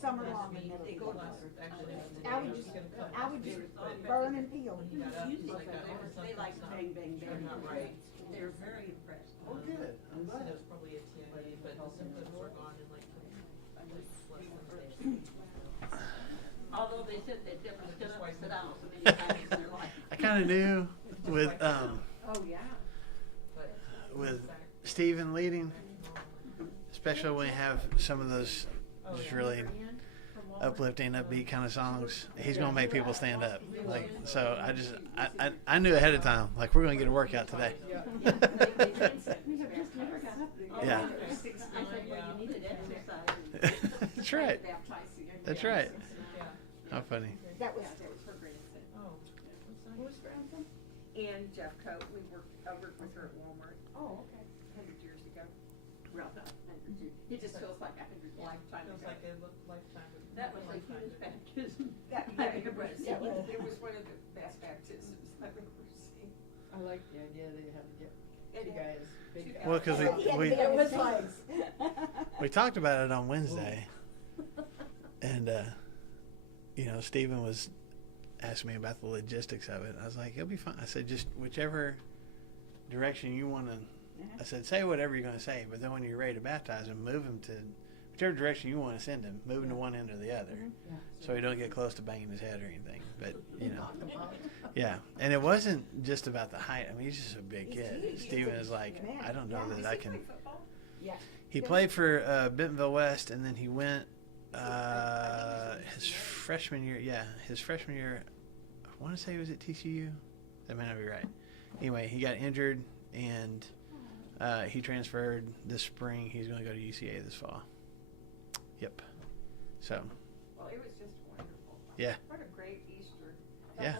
summer long in the middle of the I would just burn and peel. They like bang, bang, bang. Right. They're very impressed. Oh, good. I'm So glad. there's probably a TND, but the symptoms were gone in like less than days. Although they said they'd never stood up and sit down so many times in their life. I kind of knew with Oh, yeah. with Stephen leading, especially when you have some of those just really uplifting, upbeat kind of songs, he's gonna make people stand up. Like, so I knew ahead of time, like, we're gonna get a workout today. Yeah. That's right. That's right. How funny. That was her grandson. Oh. Who's grandson? And Jeff Coat. I worked with her at Walmart. Oh, okay. 100 years ago. Well, not 100 years. It just feels like 100 lifetime Feels ago. like a lifetime. That was like his baptism. Yeah, It was. yeah, it was. It was one of the best baptisms I've ever seen. I like the idea they had to get two guys, big guys. Well, because It was like. we talked about it on Wednesday, and Stephen was asking me about the logistics of it. I was like, it'll be fine. I said, just whichever direction you want to. I said, say whatever you're going to say, but then when you're ready to baptize him, move him to whichever direction you want to send him. Move him to one end or the other, so he don't get close to banging his head or anything. But yeah. And it wasn't just about the height. I mean, he's just a big kid. Stephen is like, I don't know that I can. Yeah. He played for Bentonville West, and then he went his freshman year. Yeah, his freshman year. I want to say he was at TCU. That may not be right. Anyway, he got injured, and he transferred this spring. He's going to go to UCA this fall. Yep. So. Well, it was just wonderful. Yeah. What a great Easter. Yeah.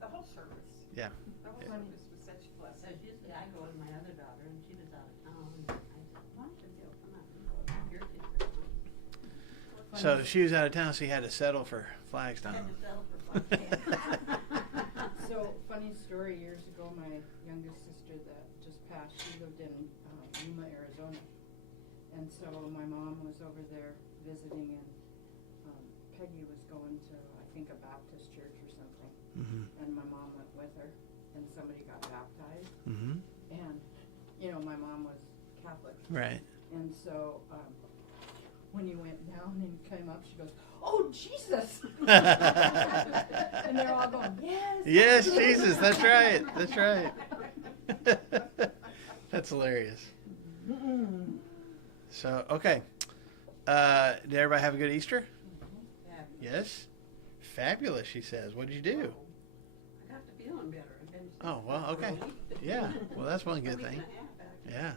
The whole service. Yeah. The whole service was such a blessing. Because usually I go with my other daughter, and she was out of town, and I said, why don't you come out and go to your kids? So she was out of town, so he had to settle for Flagstone. Had to settle for Flagstone. So, funny story, years ago, my youngest sister that just passed, she lived in Yuma, Arizona. And so my mom was over there visiting, and Peggy was going to, I think, a Baptist church or something. Mm-hmm. And my mom went with her, and somebody got baptized. Mm-hmm. And, my mom was Catholic. Right. And so when you went down and came up, she goes, "Oh, Jesus!" And they're all going, "Yes." Yes, Jesus. That's right. That's right. That's hilarious. So, okay. Did everybody have a good Easter? Yes. Fabulous, she says. What did you do? I got to feeling better. I've been Oh, well, okay. Yeah. Well, that's one good thing. Yeah.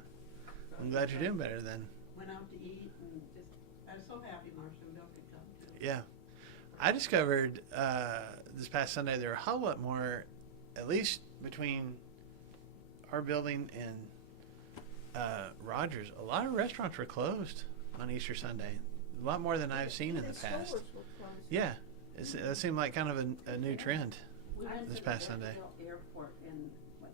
I'm glad you're doing better then. Went out to eat and just, I was so happy Marcia and Bill could come too. Yeah. I discovered this past Sunday there were a whole lot more, at least between our building and Rogers, a lot of restaurants were closed on Easter Sunday. A lot more than I've seen in the past. Yeah. That seemed like kind of a new trend this past Sunday. Airport in,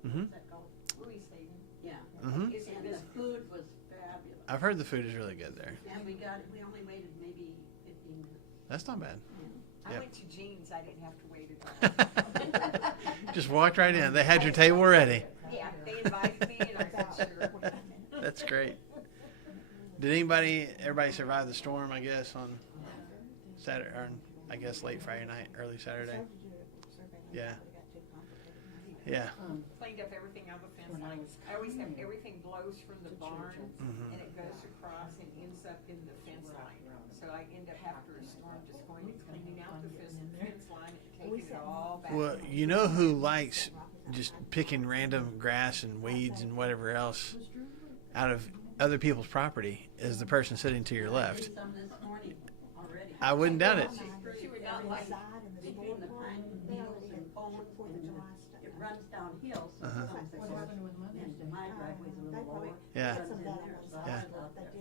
Mhm. what's that called? Louis Stadium. Yeah. Mhm. And the food was fabulous. I've heard the food is really good there. And we only waited maybe 15 minutes. That's not bad. I Yep. went to Jean's, I didn't have to wait at all. Just walked right in. They had your table ready. Yeah, they invited me and I said, sure. That's great. Did everybody survive the storm, I guess, on Saturday, or I guess late Friday night, early Saturday? Yeah. Yeah. Cleaned up everything on the fence line. I always have everything blows from the barn Mhm. and it goes across and ends up in the fence line. So I end up after a storm just going and cleaning out the fence line and taking it all back. Well, you know who likes just picking random grass and weeds and whatever else out of other people's property is the person sitting to your left. Some this morning already. I wouldn't doubt it. She would not like between the pine needles and bones, and it runs downhill, so Uh-huh. it comes What happened with Mother's and Day? my driveway's a little lower. Yeah. It runs in there, so I Yeah. was out there.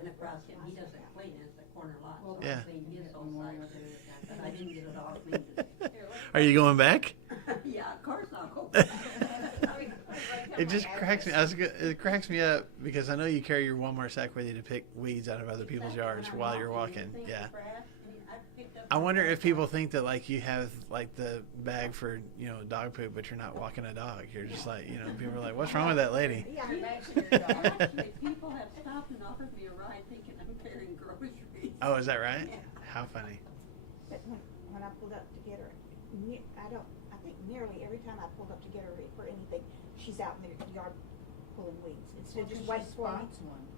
And across him, he doesn't clean it, it's a corner lot, so Yeah. I cleaned his whole side, but I didn't get it all cleaned. Are you going back? Yeah, of course I'll go back. It just cracks me. It cracks me up because I know you carry your Walmart sack with you to pick weeds out of other people's yards while you're walking. Think Yeah. grass picked up. I wonder if people think that like you have like the bag for dog poop, but you're not walking a dog. You're just like people are like, what's wrong with that lady? Yeah. Actually, people have stopped and offered me a ride thinking I'm carrying groceries. Oh, is that right? Yeah. How funny. But when I pulled up to get her, I think nearly every time I pulled up to get her for anything, she's out in the yard pulling weeds. Instead of just waiting for me.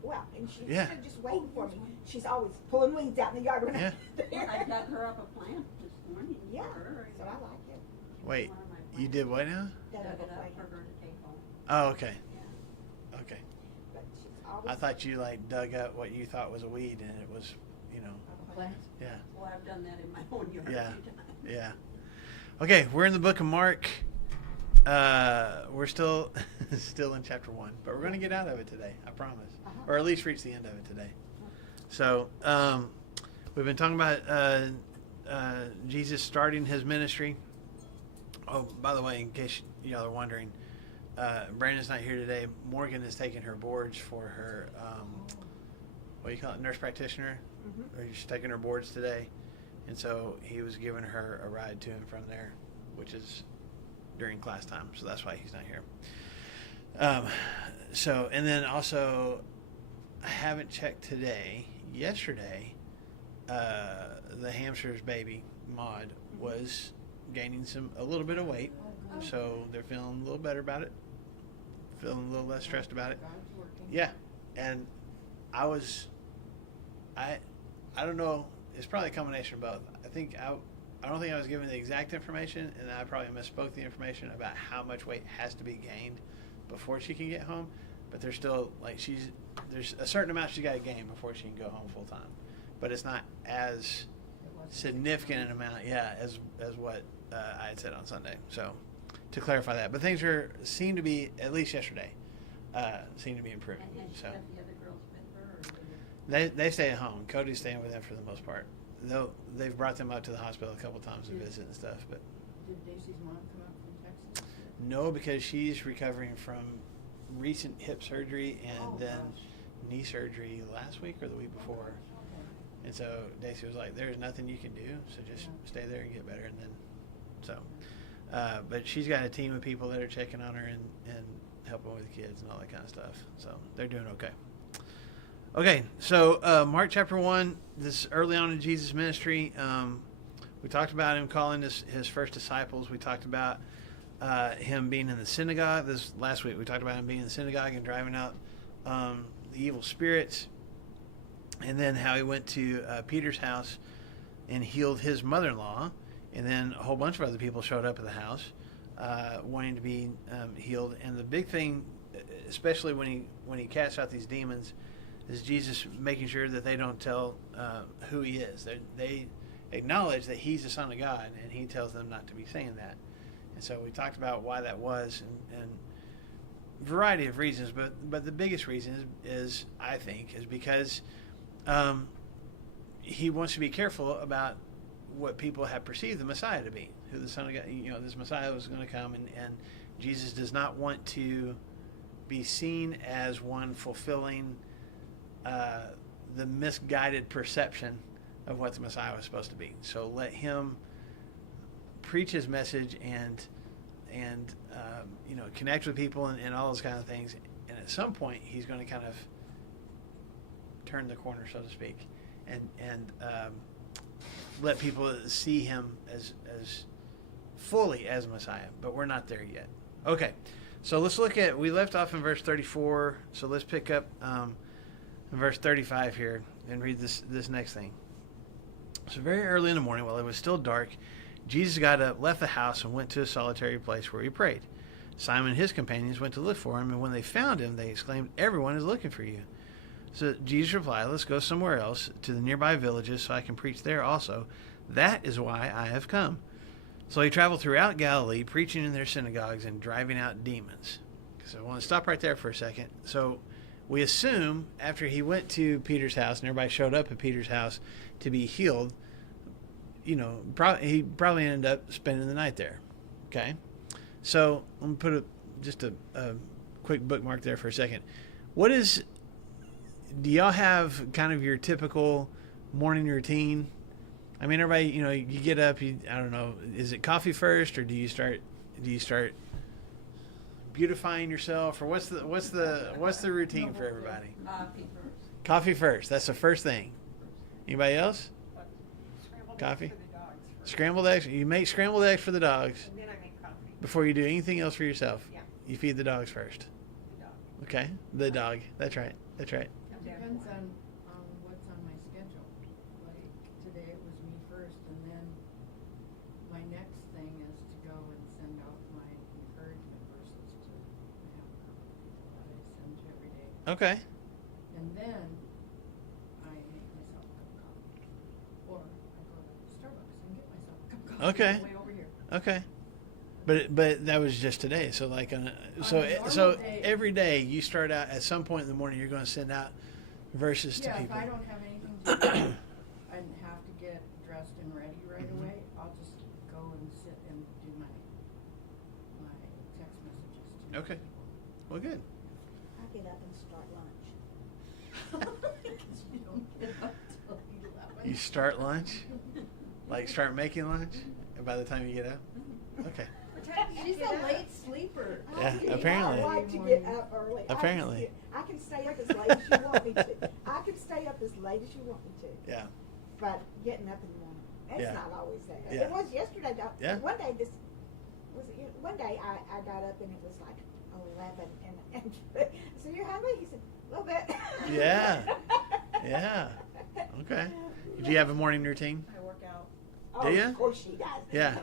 Well, and she Yeah. instead of just waiting for me, she's always pulling weeds out in the yard when Yeah. I'm there. Well, I dug her up a plant this morning Yeah, for her. so I like it. Wait, One of my you plants. did what now? Dug Dug up it a up plant. for her to take home. Oh, okay. Yeah. Okay. But she's always. I thought you like dug up what you thought was a weed and it was, a plant. yeah. Well, I've done that in my own yard Yeah. a few times. Yeah. Okay, we're in the book of Mark. We're still in chapter 1, but we're going to get out of it today, I promise. Or at least reach the end of it today. So, we've been talking about Jesus starting his ministry. Oh, by the way, in case y'all are wondering, Brandon's not here today. Morgan is taking her boards for her, what do you call it, nurse practitioner? Mm-hmm. She's taking her boards today. And so he was giving her a ride to and from there, which is during class time. So that's why he's not here. And then also, I haven't checked today. Yesterday, the hamster's baby, Maud, was gaining a little bit of weight. So they're feeling a little better about it. Feeling a little less stressed about it. God's working. Yeah. And I don't know. It's probably a combination of both. I don't think I was given the exact information, and I probably misspoke the information about how much weight has to be gained before she can get home. But there's still there's a certain amount she's got to gain before she can go home full time. But it's not as significant an amount, as what I had said on Sunday. So to clarify that, but things seem to be, at least yesterday, seem to be improving. And has she So. got the other girls with her? Or They stay at home. Cody's staying with them for the most part. They've brought them up to the hospital a couple times to visit and stuff, but Did Daisy's mom come up from Texas? no, because she's recovering from recent hip surgery and Oh, then gosh. knee surgery last week or the week before. Okay. And so Daisy was like, "There's nothing you can do, so just Yeah. stay there and get better." And then, but she's got a team of people that are checking on her and helping with the kids and all that kind of stuff. So they're doing okay. Okay, so Mark chapter 1, this early on in Jesus' ministry, we talked about him calling his first disciples. We talked about him being in the synagogue. This last week we talked about him being in the synagogue and driving out the evil spirits. And then how he went to Peter's house and healed his mother-in-law. And then a whole bunch of other people showed up at the house wanting to be healed. And the big thing, especially when he casts out these demons, is Jesus making sure that they don't tell who he is. They acknowledge that he's the Son of God, and he tells them not to be saying that. And so we talked about why that was, and a variety of reasons, but the biggest reason is I think, is because he wants to be careful about what people have perceived the Messiah to be, who the Son of God, this Messiah was going to come, and Jesus does not want to be seen as one fulfilling the misguided perception of what the Messiah was supposed to be. So let him preach his message and connect with people and all those kind of things. And at some point, he's going to kind of turn the corner, so to speak, and let people see him as fully as Messiah. But we're not there yet. Okay, so let's look at. We left off in verse 34. So let's pick up in verse 35 here and read this next thing. So very early in the morning, while it was still dark, Jesus got up, left the house, and went to a solitary place where he prayed. Simon and his companions went to look for him, and when they found him, they exclaimed, "Everyone is looking for you." So Jesus replied, "Let's go somewhere else, to the nearby villages, so I can preach there also. That is why I have come." So he traveled throughout Galilee, preaching in their synagogues and driving out demons. So I want to stop right there for a second. So we assume after he went to Peter's house and everybody showed up at Peter's house to be healed, he probably ended up spending the night there. Okay? So I'm going to put a quick bookmark there for a second. Do y'all have kind of your typical morning routine? I mean, everybody, you know, you get up. I don't know. Is it coffee first, or do you start beautifying yourself, or what's the routine for everybody? Coffee first. Coffee first. That's the first thing. Anybody else? Scrambled Coffee? eggs for the dogs first. Scrambled eggs. You make scrambled eggs for the dogs And then I make coffee. before you do anything else for yourself. Yeah. You feed the dogs first. The dog. Okay. The dog. That's right. That's right. It depends on what's on my schedule. Like today it was me first, and then my next thing is to go and send out my encouragement verses to have a couple of people that I send to every day. Okay. And then I make myself a cup of coffee. Or I go to Starbucks and get myself a cup of coffee Okay. on the way over here. Okay. But that was just today. So like so a normal so day. every day you start out at some point in the morning you're going to send out verses to Yeah, if people. I don't have anything to do and have to get dressed and ready right away, I'll just go and sit and do my text messages to Okay. people. Well, good. I get up and start lunch. You don't get up till 11. You start lunch? Like start making lunch? And by the time you get up? Okay. She's a late sleeper. Yeah, I apparently. like to get up early. Apparently. I can stay up as late as you want me to. I can stay up as late as you want me to. Yeah. But getting up in the morning, it's Yeah. not always that. Yeah. It was yesterday. Though. Yeah. One day one day I got up and it was like 11 and so you're hungry? He said, a little bit. Yeah. Yeah. Okay. Do you have a morning routine? I work out. Oh, Do ya? Of course she does. Yeah.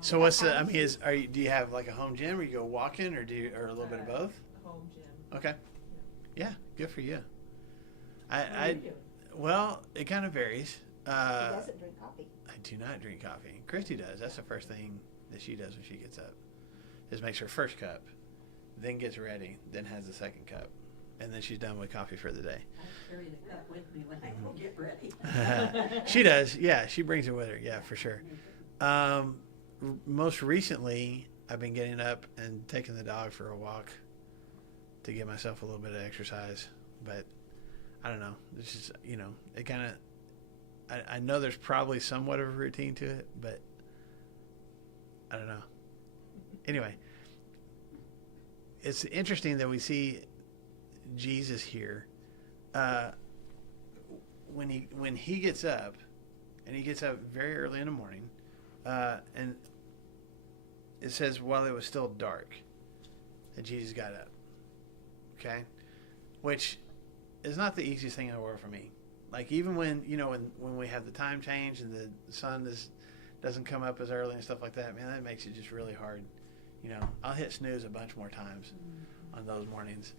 So what's the? I mean, do you have like a home gym, or you go walking, or or a little bit of both? Home gym. Okay. Yeah. Good for you. What do you do? Well, it kind of varies. He doesn't drink coffee. I do not drink coffee. Christy does. That's the first thing that she does when she gets up. Is makes her first cup, then gets ready, then has the second cup, and then she's done with coffee for the day. I carry the cup with me when I go get ready. She does. Yeah, she brings it with her. Yeah, for sure. Most recently, I've been getting up and taking the dog for a walk to give myself a little bit of exercise. But I don't know. This is, it kind of, I know there's probably somewhat of a routine to it, but I don't know. Anyway, it's interesting that we see Jesus here. When he gets up, and he gets up very early in the morning, and it says while it was still dark that Jesus got up. Okay, which is not the easiest thing in the world for me. Like even when when we have the time change and the sun doesn't come up as early and stuff like that, man, that makes it just really hard. I'll hit snooze a bunch more times on those mornings.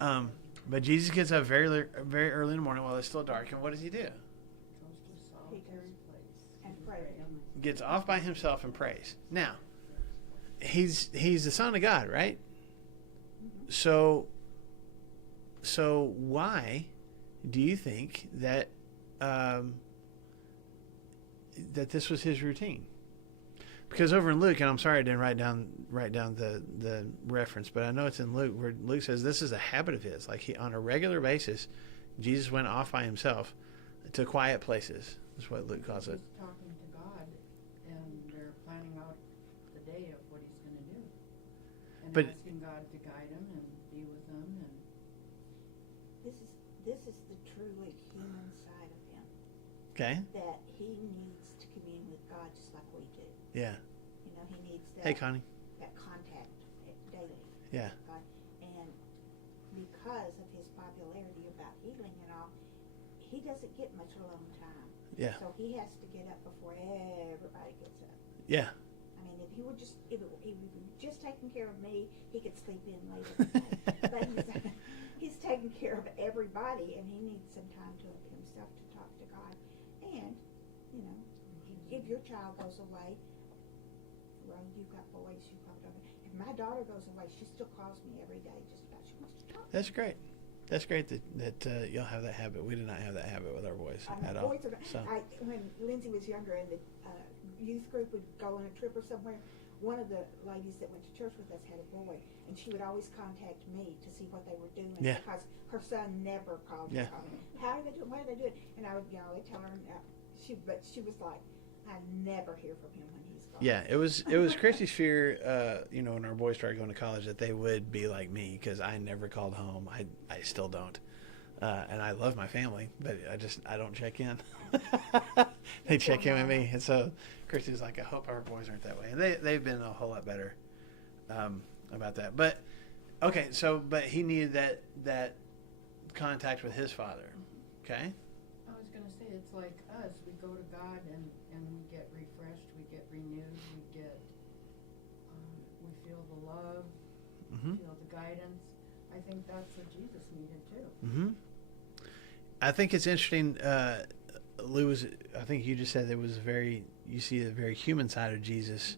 But Jesus gets up very, very early in the morning while it's still dark, and what does he do? Goes to a solitary place. And pray. Gets off by himself and prays. Now, he's the Son of God, right? So why do you think that that this was his routine? Because over in Luke, and I'm sorry I didn't write down the reference, but I know it's in Luke where Luke says this is a habit of his. Like on a regular basis, Jesus went off by himself to quiet places. That's what Luke calls it. He's talking to God, and they're planning out the day of what he's going to do, and But- asking God to guide him and be with them. And This is the truly human side of him. Okay. That he needs to commune with God just like we do. Yeah. He needs that, Hey, Connie. that contact daily Yeah. with God. And because of his popularity about healing and all, he doesn't get much alone time. Yeah. So he has to get up before everybody gets up. Yeah. I mean, if he would just taking care of me, he could sleep in later. But he's taking care of everybody, and he needs some time to himself to talk to God. And if your child goes away, well, you've got boys, you probably don't. If my daughter goes away, she still calls me every day just about. She wants to talk. That's great. That's great that you'll have that habit. We did not have that habit with our boys at all. Boys are, So when Lindsay was younger and the youth group would go on a trip or somewhere, one of the ladies that went to church with us had a boy, and she would always contact me to see what they were doing because her son never called her. Yeah. How are they doing? What are they doing? And I would, I'd tell her, But she was like, I never hear from him when he's gone. Yeah, it was Christy's fear, when our boys started going to college, that they would be like me, because I never called home. I still don't. And I love my family, but I don't check in. They check in with me. And so Christy's like, I hope our boys aren't that way. And they've been a whole lot better about that. But, okay, but he needed that contact with his father. Okay? I was gonna say, it's like us, we go to God and we get refreshed, we get renewed, we feel the love, Mm-hmm. feel the guidance. I think that's what Jesus needed too. Mm-hmm. I think it's interesting, Lou, I think you just said you see a very human side of Jesus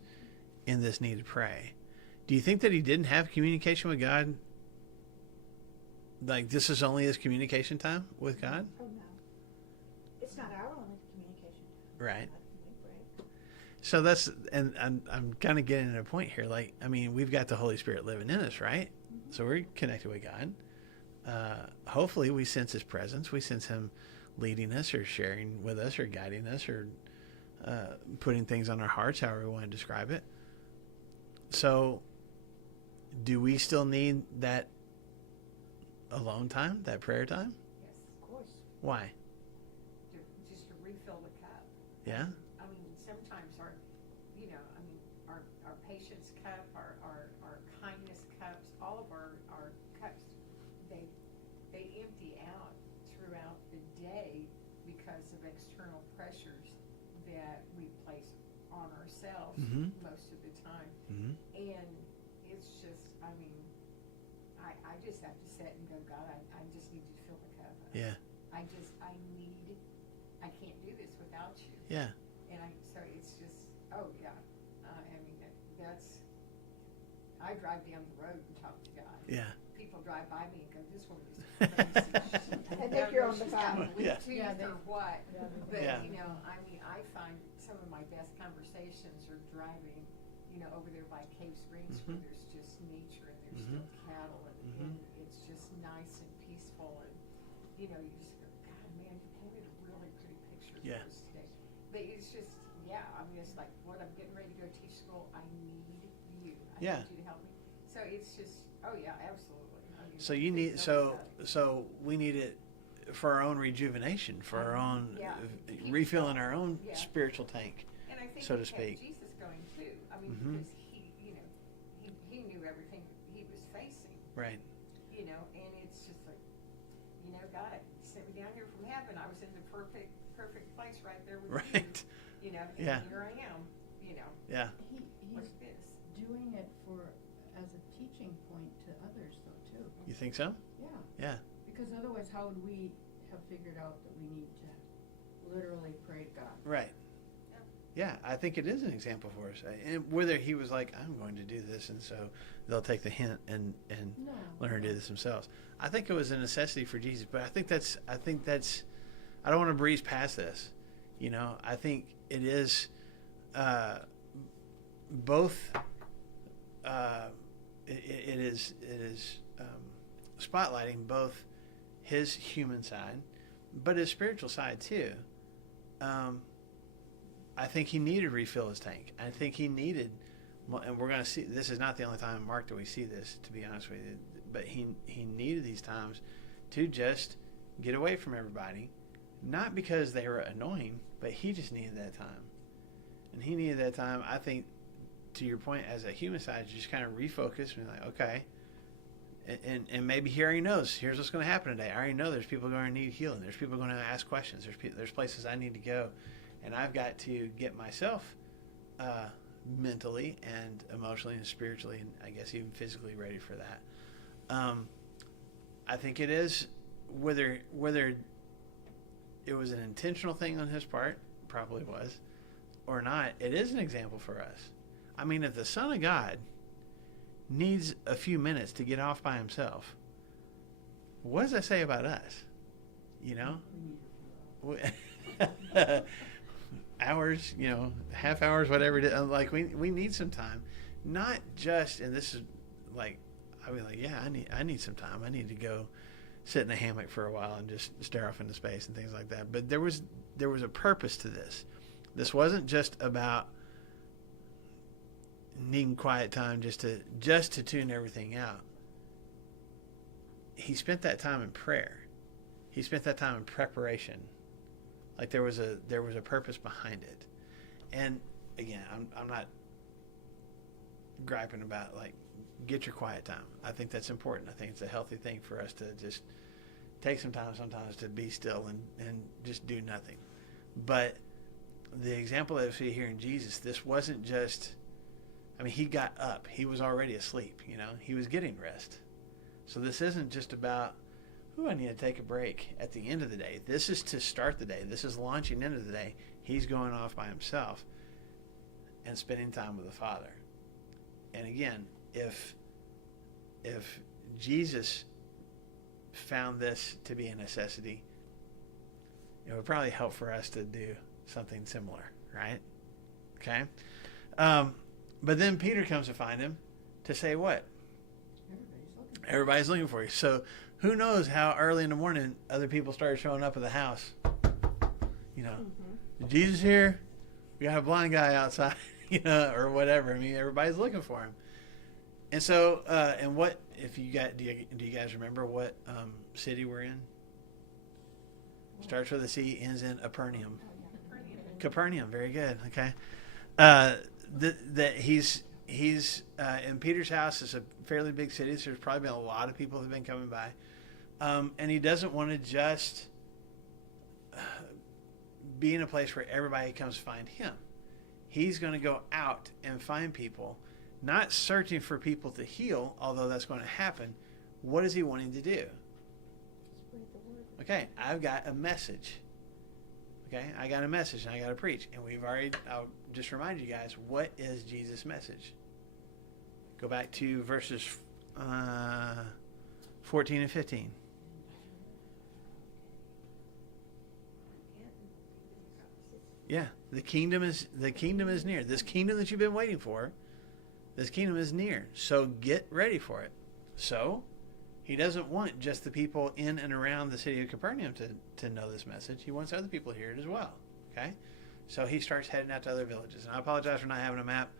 in this need to pray. Do you think that he didn't have communication with God? Like, this is only his communication time with God? Oh, no. It's not our only communication. Right. Right. So and I'm kind of getting at a point here. Like, I mean, we've got the Holy Spirit living in us, right? Mm-hmm. So we're connected with God. Hopefully we sense his presence. We sense him leading us or sharing with us or guiding us or putting things on our hearts, however we want to describe it. So do we still need that alone time, that prayer time? Yes, Of course. Why? just to refill the cup. Yeah? I mean, sometimes our patience cup, our kindness cups, all of our cups, they empty out throughout the day because of external pressures that we place on ourselves Mm-hmm. most of the time. Mm-hmm. And it's just, I mean, I just have to sit and go, God, I just need you to fill the cup up. Yeah. I can't do this without you. Yeah. And so it's just, oh yeah. I mean, I drive down the road and talk to God. Yeah. People drive by me and go, this woman is crazy. I think you're on the phone. Yeah. Or what. But, Yeah. I mean, I find some of my best conversations are driving, over there by Cave Springs where Mhm. there's just nature and there's Mhm. still cattle and it's just nice and peaceful and, you just go, God, man, you painted a really pretty picture for Yeah. us today. But it's just, I mean, it's like, Lord, I'm getting ready to go teach school. I need you. I Yeah. need you to help me. So it's just, oh yeah, absolutely. I mean, So you need, it's so so we need it for our own rejuvenation, for our own Yeah. refilling our own Yeah. spiritual tank. And I think so to he speak. kept Jesus going too. I mean, Mhm. because he knew everything he was facing, Right. and it's just like, God sent me down here from heaven. I was in the perfect place right there with Right. you, and Yeah. here I am, Yeah. what's He's this? doing it as a teaching point to others though too. You think so? Yeah. Yeah. Because otherwise, how would we have figured out that we need to literally pray to God? Right. Yeah, I think it is an example for us. And whether he was like, I'm going to do this, and so they'll take the hint and No. learn to do this themselves. I think it was a necessity for Jesus, but I think that's I don't want to breeze past this. I think it is both it is spotlighting both his human side, but his spiritual side too. I think he needed to refill his tank. I think he needed, and we're going to see, this is not the only time, Mark, that we see this, to be honest with you, but he needed these times to just get away from everybody, not because they were annoying, but he just needed that time. And he needed that time, I think, to your point, as a human side, to just kind of refocus and be like, okay, and maybe he already knows, here's what's going to happen today. I already know there's people going to need healing. There's people going to ask questions. There's places I need to go. And I've got to get myself mentally and emotionally and spiritually and I guess even physically ready for that. I think it is, whether it was an intentional thing on his part, probably was, or not, it is an example for us. I mean, if the Son of God needs a few minutes to get off by himself, what does that say about us? Hours, half hours, whatever it is. Like we need some time, not just. And this is like, I mean, like, yeah, I need some time. I need to go sit in a hammock for a while and just stare off into space and things like that. But there was a purpose to this. This wasn't just about needing quiet time just to tune everything out. He spent that time in prayer. He spent that time in preparation. Like there was a purpose behind it. And again, I'm not griping about like get your quiet time. I think that's important. I think it's a healthy thing for us to just take some time sometimes to be still and just do nothing. But the example that we see here in Jesus, this wasn't just, I mean, he got up. He was already asleep, you know. He was getting rest. So this isn't just about, I need to take a break at the end of the day. This is to start the day. This is launching into the day. He's going off by himself and spending time with the Father. And again, if Jesus found this to be a necessity, it would probably help for us to do something similar, right? Okay? But then Peter comes to find him to say what? Everybody's looking for you. So who knows how early in the morning other people started showing up at the house. You know, Is Jesus here? We got a blind guy outside, you know, or whatever. I mean, everybody's looking for him. And so, and what, if you got, do you guys remember what city we're in? Starts with a C, ends in Capernaum. Capernaum, very good. Okay. That he's in Peter's house. Is a fairly big city, so there's probably been a lot of people who've been coming by. And he doesn't want to just be in a place where everybody comes to find him. He's going to go out and find people, not searching for people to heal, although that's going to happen. What is he wanting to do? Okay, I've got a message. Okay, I got a message and I got to preach. And I'll just remind you guys, what is Jesus' message? Go back to verses 14 and 15. Yeah, the kingdom is near. This kingdom that you've been waiting for, this kingdom is near. So get ready for it. So he doesn't want just the people in and around the city of Capernaum to know this message. He wants other people to hear it as well. Okay? So he starts heading out to other villages. And I apologize for not having a map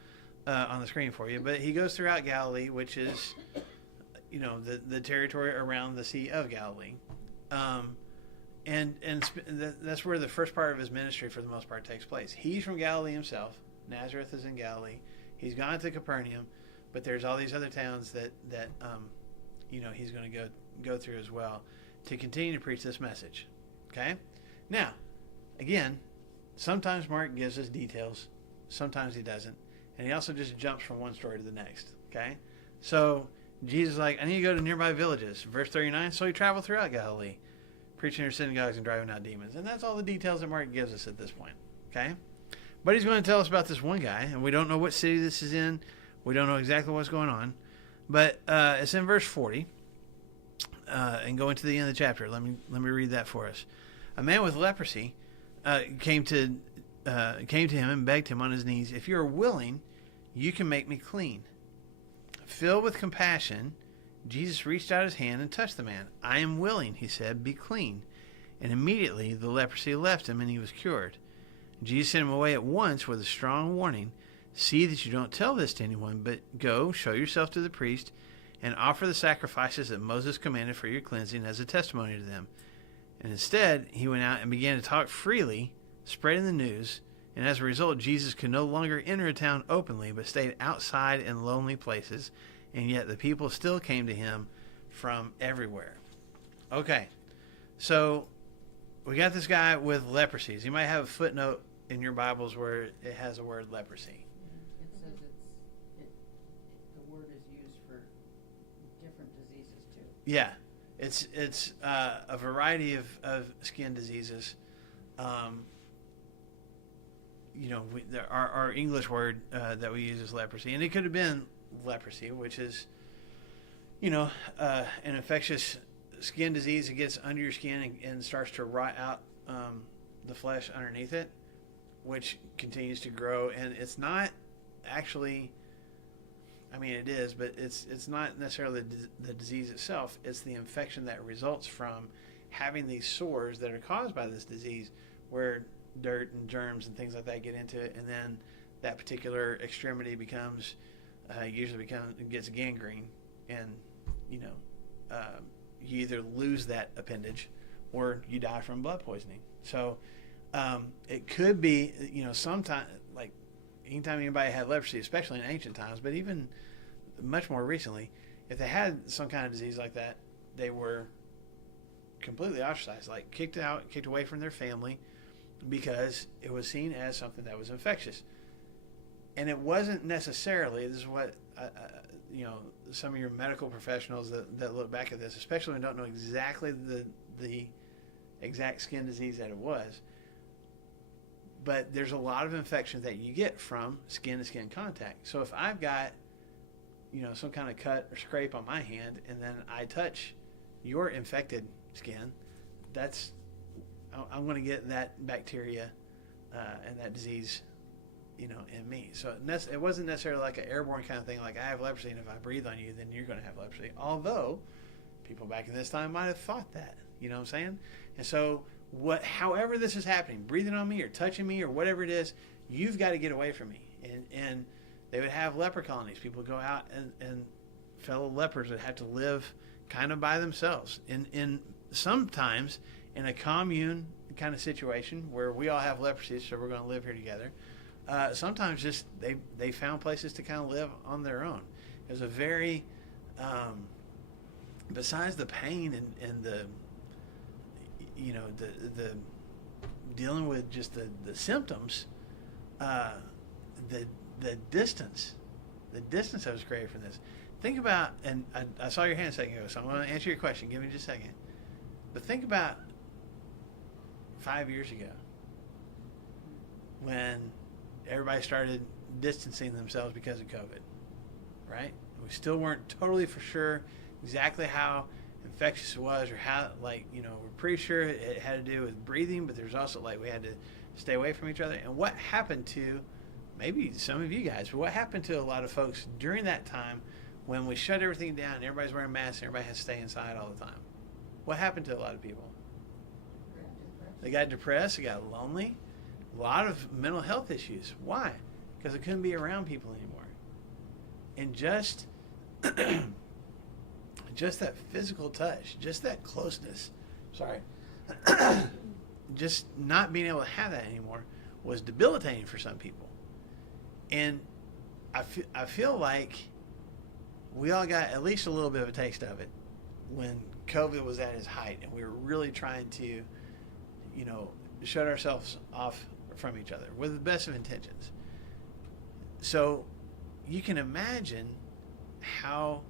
on the screen for you, but he goes throughout Galilee, which is, you know, the territory around the Sea of Galilee. And that's where the first part of his ministry, for the most part, takes place. He's from Galilee himself. Nazareth is in Galilee. He's gone to Capernaum, but there's all these other towns that you know, he's going to go through as well to continue to preach this message. Okay? Now, again, sometimes Mark gives us details. Sometimes he doesn't. And he also just jumps from one story to the next. Okay? So Jesus is like, I need to go to nearby villages. Verse 39, so he traveled throughout Galilee, preaching in their synagogues and driving out demons. And that's all the details that Mark gives us at this point. Okay? But he's going to tell us about this one guy, and we don't know what city this is in. We don't know exactly what's going on. But it's in verse 40, and going to the end of the chapter. Let me read that for us. A man with leprosy came to him and begged him on his knees, if you are willing, you can make me clean. Filled with compassion, Jesus reached out his hand and touched the man. I am willing, he said, be clean. And immediately the leprosy left him and he was cured. Jesus sent him away at once with a strong warning. See that you don't tell this to anyone, but go, show yourself to the priest, and offer the sacrifices that Moses commanded for your cleansing as a testimony to them. And instead, he went out and began to talk freely, spreading the news. And as a result, Jesus could no longer enter a town openly, but stayed outside in lonely places. And yet the people still came to him from everywhere. Okay, so we got this guy with leprosies. You might have a footnote in your Bibles where it has a word leprosy. It says the word is used for different diseases too. Yeah, it's a variety of skin diseases. You know, our English word that we use is leprosy, and it could have been leprosy, which is, you know, an infectious skin disease that gets under your skin and starts to rot out the flesh underneath it, which continues to grow. And it's not actually, I mean, it is, but it's not necessarily the disease itself. It's the infection that results from having these sores that are caused by this disease, where dirt and germs and things like that get into it, and then that particular extremity becomes gets gangrene, and you either lose that appendage or you die from blood poisoning. So it could be, sometime, like anytime anybody had leprosy, especially in ancient times, but even much more recently, if they had some kind of disease like that, they were completely ostracized, like kicked away from their family, because it was seen as something that was infectious. And it wasn't necessarily, this is what, some of your medical professionals that look back at this, especially when they don't know exactly the exact skin disease that it was, but there's a lot of infections that you get from skin-to-skin contact. So if I've got, some kind of cut or scrape on my hand, and then I touch your infected skin, I'm going to get that bacteria and that disease, in me. So it wasn't necessarily like an airborne kind of thing, like I have leprosy, and if I breathe on you, then you're going to have leprosy. Although people back in this time might have thought that, you know what I'm saying? And so however this is happening, breathing on me or touching me or whatever it is, you've got to get away from me. And they would have leper colonies. People would go out, and fellow lepers would have to live kind of by themselves. In sometimes in a commune kind of situation where we all have leprosy, so we're going to live here together. Sometimes just they found places to kind of live on their own. It was a very, besides the pain and the dealing with just the symptoms, the distance that was created from this. Think about, and I saw your hand a second ago, so I'm going to answer your question. Give me just a second. But think about 5 years ago when everybody started distancing themselves because of COVID, right? We still weren't totally for sure exactly how infectious it was, or how, we're pretty sure it had to do with breathing, but there's also we had to stay away from each other. And what happened to, maybe some of you guys, but what happened to a lot of folks during that time when we shut everything down and everybody's wearing masks and everybody has to stay inside all the time? What happened to a lot of people? They got depressed, they got lonely, a lot of mental health issues. Why? Because they couldn't be around people anymore. And just that physical touch, just that closeness, just not being able to have that anymore was debilitating for some people. And I feel like we all got at least a little bit of a taste of it when COVID was at its height, and we were really trying to, shut ourselves off from each other with the best of intentions. So you can imagine how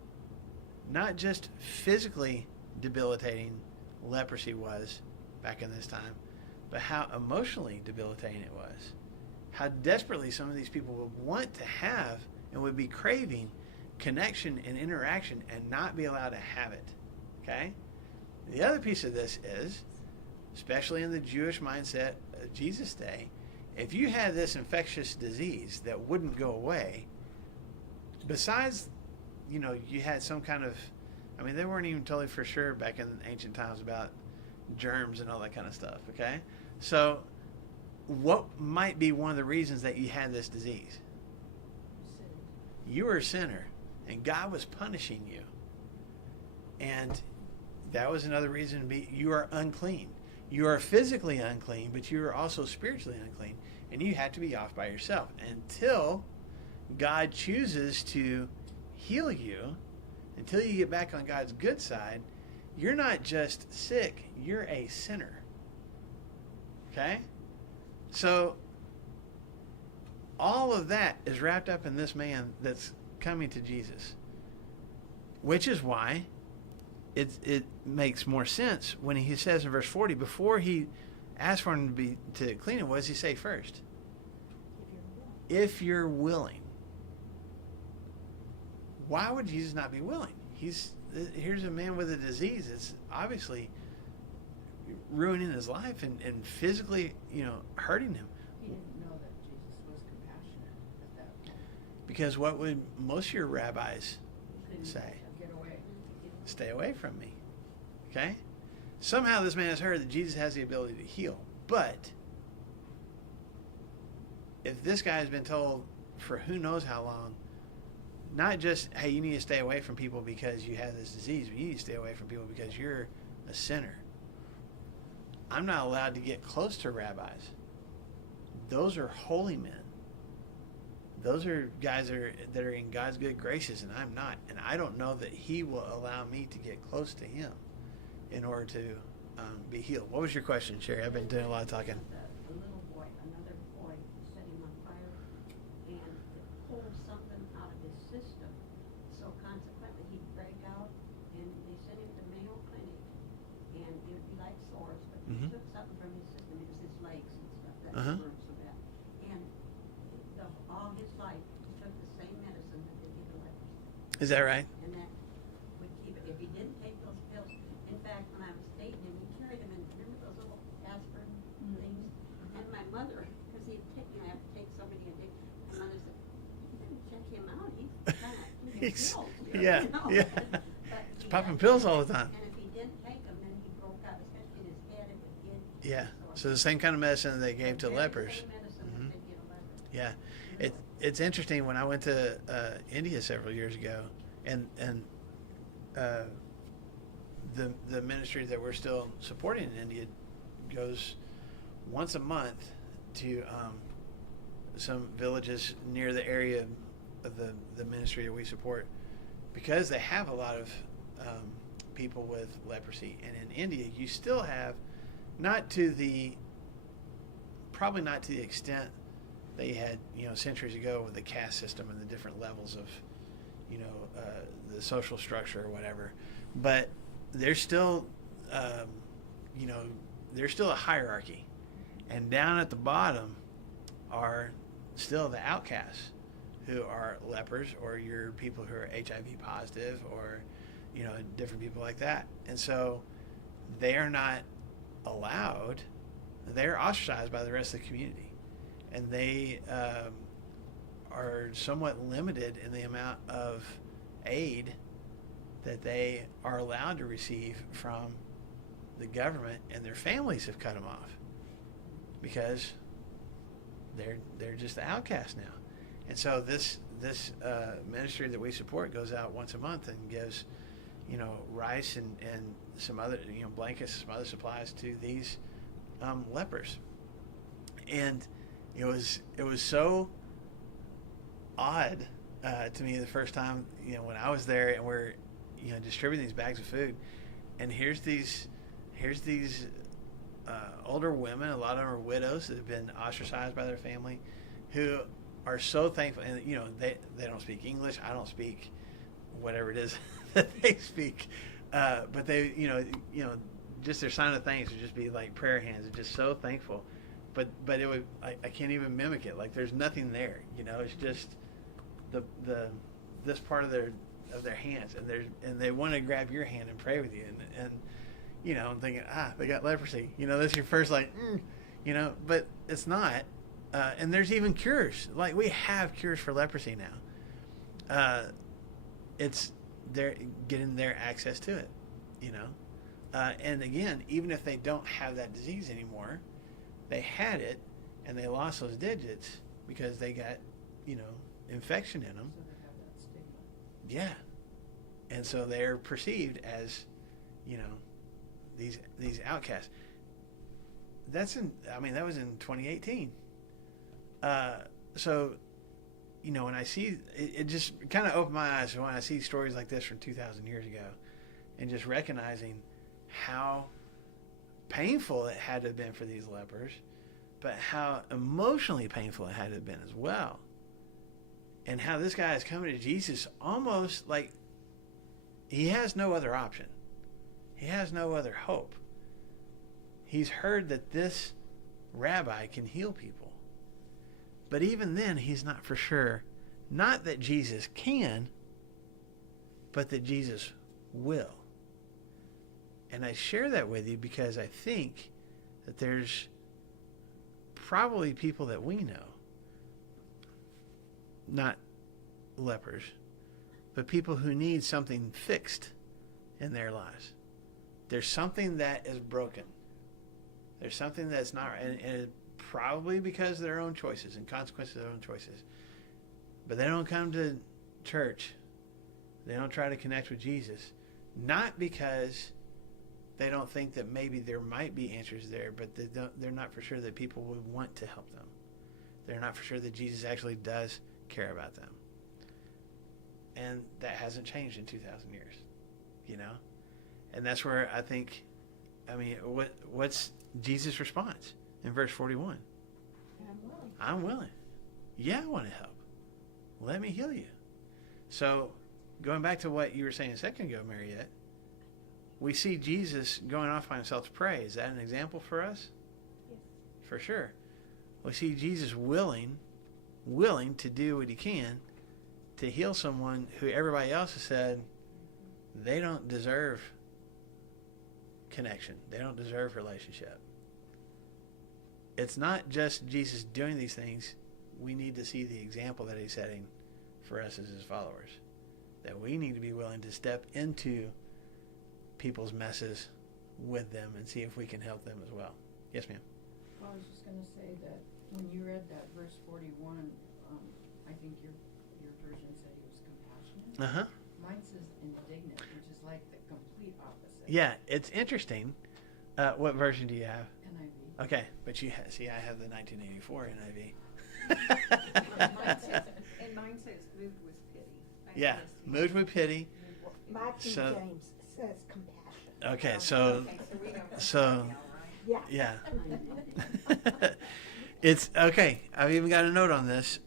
not just physically debilitating leprosy was back in this time, but how emotionally debilitating it was. How desperately some of these people would want to have and would be craving connection and interaction and not be allowed to have it. Okay? The other piece of this is, especially in the Jewish mindset of Jesus' day, if you had this infectious disease that wouldn't go away, besides, you had some kind of, they weren't even totally for sure back in ancient times about germs and all that kind of stuff, okay? So what might be one of the reasons that you had this disease? You were a sinner, and God was punishing you. And that was another reason to be, you are unclean. You are physically unclean, but you are also spiritually unclean. And you had to be off by yourself until God chooses to heal you, until you get back on God's good side. You're not just sick, you're a sinner. Okay? So all of that is wrapped up in this man that's coming to Jesus. Which is why it makes more sense when he says in verse 40, before he asked for him to clean him, what does he say first? If you're willing. Why would Jesus not be willing? Here's a man with a disease that's obviously ruining his life and physically, hurting him. He didn't know that Jesus was compassionate at that point. Because what would most of your rabbis say? Get away. Stay away from me. Okay? Somehow this man has heard that Jesus has the ability to heal. But if this guy has been told for who knows how long, not just, hey, you need to stay away from people because you have this disease, but you need to stay away from people because you're a sinner. I'm not allowed to get close to rabbis. Those are holy men. Those are guys that are in God's good graces, and I'm not. And I don't know that he will allow me to get close to him in order to be healed. What was your question, Sherry? I've been doing a lot of talking. A little boy, another boy set him on fire, and it pulled something out of his system. So consequently, he'd break out, and they sent him to Mayo Clinic, and it would be like sores, but he took something from his system. It was his legs and stuff that burned so bad. And all his life, he took the same medicine that they give to lepers. Is that right? And that would keep it. If he didn't take those pills, in fact, when I was dating him, we carried him in, remember those little aspirin things? And my mother, because he'd take, I have to take so many a day, my mother said, you didn't check him out, he's kind of pills. Yeah, you know? yeah. But He's he popping had pills to all take the time. And if he didn't take them, then he broke out, especially in his head, it would get. Yeah. So the same kind of medicine they gave to lepers. Same medicine that they give lepers. Yeah. It's interesting. When I went to India several years ago, and the ministry that we're still supporting in India goes once a month to some villages near the area of the ministry that we support, because they have a lot of people with leprosy. And in India, you still have, probably not to the extent that you had, centuries ago with the caste system and the different levels of, the social structure or whatever. But there's still, there's still a hierarchy. And down at the bottom are still the outcasts, who are lepers, or your people who are HIV positive, or, different people like that. And so they are not allowed, they're ostracized by the rest of the community. And they are somewhat limited in the amount of aid that they are allowed to receive from the government, and their families have cut them off because they're just the outcasts now. And so this ministry that we support goes out once a month and gives, rice and some other, blankets, some other supplies to these lepers. And it was so odd to me the first time, when I was there, and we're, distributing these bags of food, and here's these older women, a lot of them are widows that have been ostracized by their family, who are so thankful. And they don't speak English, I don't speak whatever it is that they speak, but they just their sign of thanks would just be like prayer hands. They're just so thankful, but it would, I can't even mimic it. Like, there's nothing there, it's just the this part of their hands, and they want to grab your hand and pray with you, and I'm thinking, they got leprosy. That's your first but it's not. And there's even cures. Like, we have cures for leprosy now. It's they're getting their access to it, and again, even if they don't have that disease anymore, they had it and they lost those digits because they got, infection in them. So they have that stigma. Yeah. And so they're perceived as, these outcasts. That was in 2018. So, when I see, it just kind of opened my eyes when I see stories like this from 2,000 years ago, and just recognizing how painful it had to have been for these lepers, but how emotionally painful it had to have been as well. And how this guy is coming to Jesus almost like he has no other option. He has no other hope. He's heard that this rabbi can heal people. But even then, he's not for sure. Not that Jesus can, but that Jesus will. And I share that with you because I think that there's probably people that we know, not lepers, but people who need something fixed in their lives. There's something that is broken. There's something that's not right, and probably because of their own choices and consequences of their own choices. But they don't come to church. They don't try to connect with Jesus. Not because they don't think that maybe there might be answers there, but they're not for sure that people would want to help them. They're not for sure that Jesus actually does care about them. And that hasn't changed in 2,000 years, you know? And that's where I think, what's Jesus' response in verse 41? I'm willing. Yeah, I want to help. Let me heal you. So, going back to what you were saying a second ago, Mariette, we see Jesus going off by himself to pray. Is that an example for us? Yes. For sure. We see Jesus willing to do what he can to heal someone who everybody else has said they don't deserve connection. They don't deserve relationship. It's not just Jesus doing these things. We need to see the example that he's setting for us as his followers. That we need to be willing to step into people's messes with them and see if we can help them as well. Yes, ma'am. Well, I was just gonna say that when you read that verse 41, I think your version said he was compassionate. Uh-huh. Mine says indignant, which is like the complete opposite. Yeah, it's interesting. What version do you have? NIV. Okay, but you see, I have the 1984 NIV. And mine says moved with pity. Yeah, moved with pity. My King So- James says compassion. Okay, so Okay, so we know. so- Now, right? Yeah. yeah. It's okay. I've even got a note on this.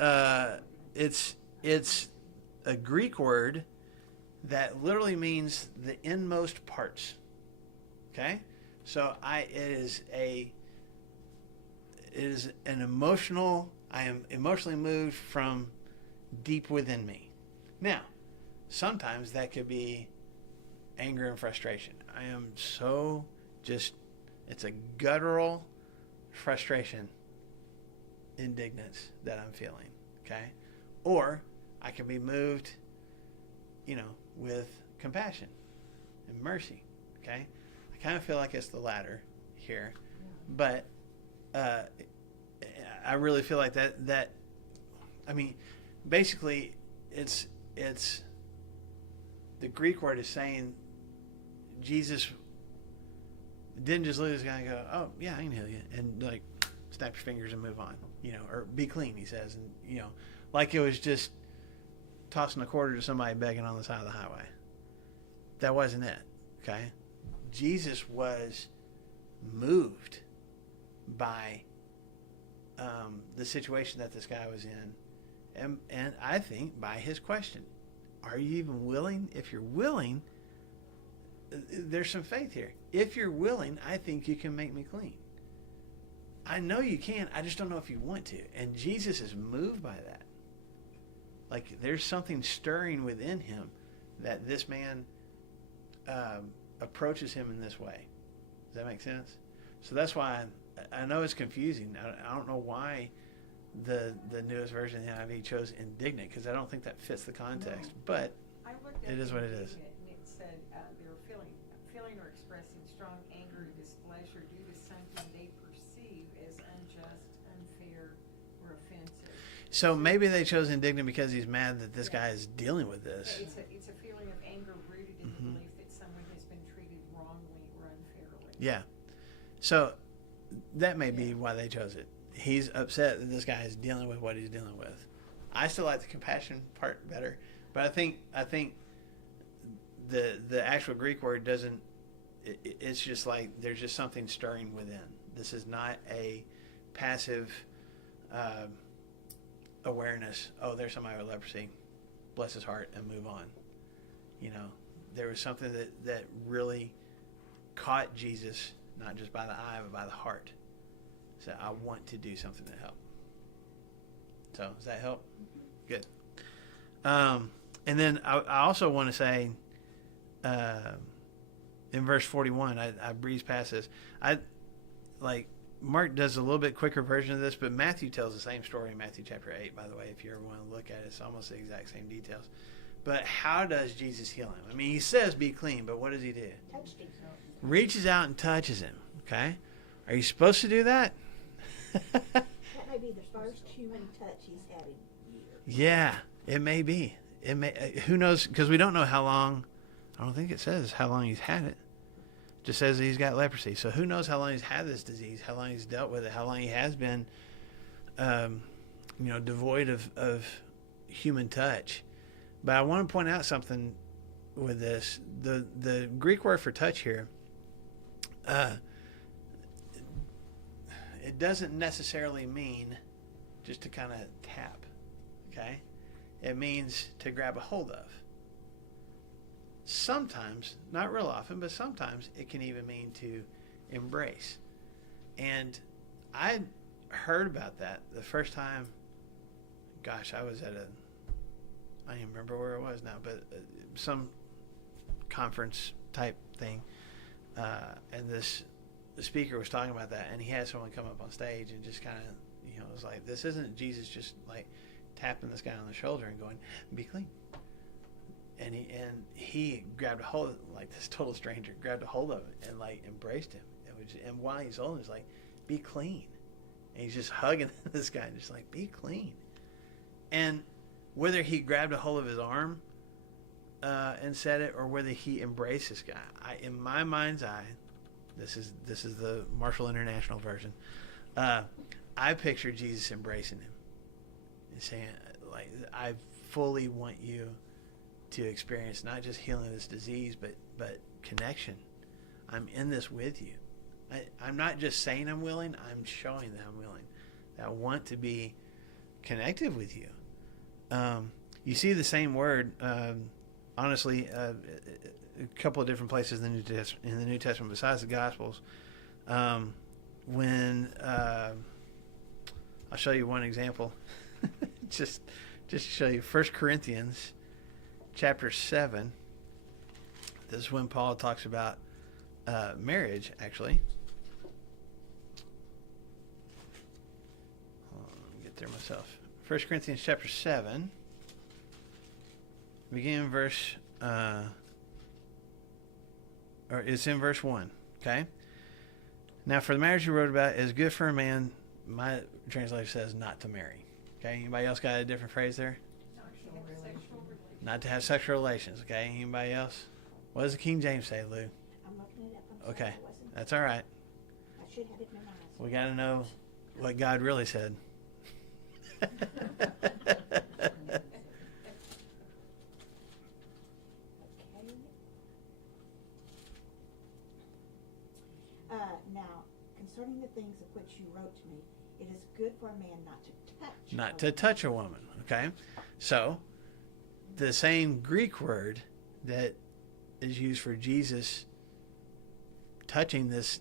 It's a Greek word that literally means the inmost parts. Okay, so it is an emotional. I am emotionally moved from deep within me. Now, sometimes that could be anger and frustration. I am so just. It's a guttural frustration, indignance that I'm feeling, okay? Or I can be moved, with compassion and mercy, okay? I kind of feel like it's the latter here, but I really feel like that basically it's the Greek word is saying Jesus didn't just look at this guy and go, oh, yeah, I can heal you, and like snap your fingers and move on, or be clean, he says, and, like it was just tossing a quarter to somebody begging on the side of the highway. That wasn't it, okay? Jesus was moved by the situation that this guy was in, and I think by his question. Are you even willing? If you're willing, there's some faith here. If you're willing, I think you can make me clean. I know you can. I just don't know if you want to. And Jesus is moved by that. Like there's something stirring within him that this man approaches him in this way. Does that make sense? So that's why I know it's confusing. I don't know why the newest version of the NIV chose indignant, because I don't think that fits the context. No. But I looked at it is what it is. And it said they were feeling or expressing strong anger or displeasure due to something they perceive as unjust, unfair, or offensive. So maybe they chose indignant because he's mad that this guy is dealing with this. Yeah, it's a feeling of anger rooted in the belief that someone has been treated wrongly or unfairly. Yeah. So that may be why they chose it. He's upset that this guy is dealing with what he's dealing with. I still like the compassion part better, but I think the actual Greek word doesn't. It's just like there's just something stirring within. This is not a passive awareness. Oh, there's somebody with leprosy. Bless his heart and move on. There was something that really caught Jesus, not just by the eye, but by the heart. So I want to do something to help. So does that help? Good. And then I also want to say, in verse 41, I breezed past this. Mark does a little bit quicker version of this, but Matthew tells the same story in Matthew chapter 8, by the way, if you ever want to look at it. It's almost the exact same details. But how does Jesus heal him? I mean, he says be clean, but what does he do? Touched him. Reaches out and touches him, okay? Are you supposed to do that? That may be the first human touch he's had in years. Yeah, it may be. It may. Who knows? Because we don't know how long. I don't think it says how long he's had it. It just says that he's got leprosy. So who knows how long he's had this disease? How long he's dealt with it? How long he has been, devoid of human touch? But I want to point out something with this. The Greek word for touch here. It doesn't necessarily mean just to kind of tap. Okay, it means to grab a hold of. Sometimes, not real often, but sometimes it can even mean to embrace. And I heard about that the first time, gosh, I was at I don't even remember where it was now, but some conference type thing. And the speaker was talking about that, and he had someone come up on stage and just kind of, was like, this isn't Jesus just like tapping this guy on the shoulder and going, be clean. And he grabbed a hold of, like this total stranger, grabbed a hold of it and like embraced him. And while he's holding him, he's like, be clean. And he's just hugging this guy and just like, be clean. And whether he grabbed a hold of his arm and said it, or whether he embraced this guy, in my mind's eye, this is the Marshall International version, I picture Jesus embracing him and saying, like, I fully want you to experience not just healing this disease, but connection. I'm in this with you. I'm not just saying I'm willing, I'm showing that I'm willing, that I want to be connected with you. You see the same word, honestly, a couple of different places in the New Testament besides the Gospels. When I'll show you one example, just to show you, 1 Corinthians chapter 7. This is when Paul talks about marriage, actually. Hold on, let me get there myself. 1 Corinthians chapter 7, beginning in verse, or it's in verse 1, okay? Now, for the marriage you wrote about, it is good for a man, my translation says, not to marry. Okay, anybody else got a different phrase there? Not to have sexual relations, okay? Anybody else? What does the King James say, Lou? I'm looking it up. I'm sorry, Okay, I wasn't. that's all right. I should have it memorized. We got to know what God really said. Now, concerning the things of which you wrote to me, it is good for a man not to touch. Not to touch a woman, okay? So, the same Greek word that is used for Jesus touching this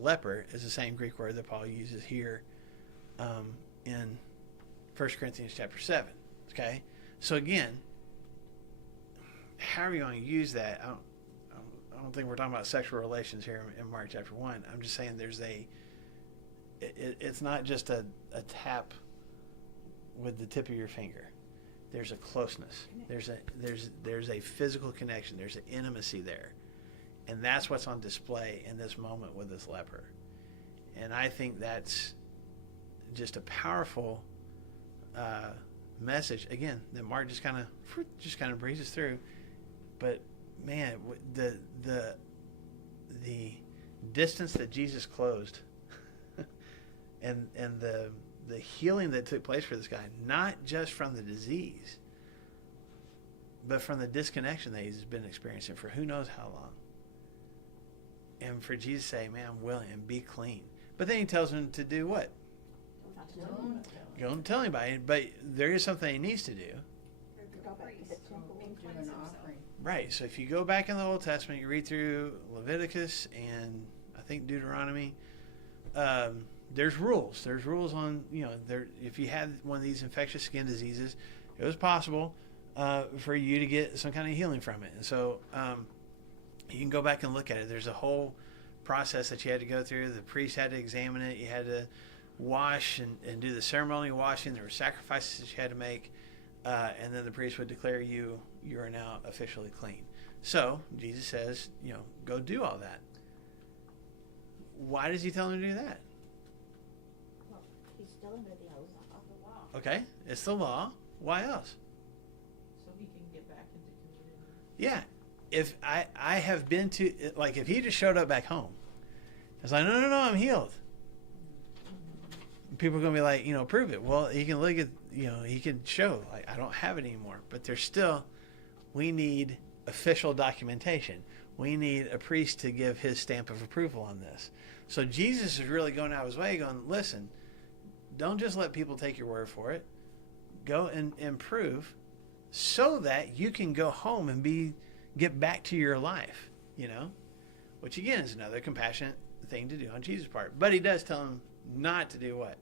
leper is the same Greek word that Paul uses here in 1 Corinthians chapter 7, okay? So again, how are you going to use that? I don't think we're talking about sexual relations here in Mark chapter 1. I'm just saying it's not just a tap with the tip of your finger. There's a closeness. There's a physical connection. There's an intimacy there. And that's what's on display in this moment with this leper. And I think that's just a powerful message, again, that Mark just kind of breezes through. But man, the distance that Jesus closed and the healing that took place for this guy, not just from the disease, but from the disconnection that he's been experiencing for who knows how long. And for Jesus to say, man, I'm willing, and be clean. But then he tells him to do what? Don't tell anybody. But there is something he needs to do. Go back to the temple and Do an offering. Right. So if you go back in the Old Testament, you read through Leviticus and I think Deuteronomy, there's rules. There's rules on, if you had one of these infectious skin diseases, it was possible for you to get some kind of healing from it. And so you can go back and look at it. There's a whole process that you had to go through. The priest had to examine it. You had to wash and do the ceremonial washing. There were sacrifices that you had to make. And then the priest would declare you are now officially clean. So Jesus says, go do all that. Why does he tell him to do that? Well, he's still under the oath of the law. Okay, it's the law. Why else? So he can get back into community. Yeah. If I have been to, like, if he just showed up back home, it's like, no, I'm healed. People are going to be like, prove it. Well, he can look at, he can show, like, I don't have it anymore. But there's still, we need official documentation. We need a priest to give his stamp of approval on this. So Jesus is really going out of his way going, listen, don't just let people take your word for it. Go and prove so that you can go home and get back to your life, which again is another compassionate thing to do on Jesus' part. But he does tell him not to do what?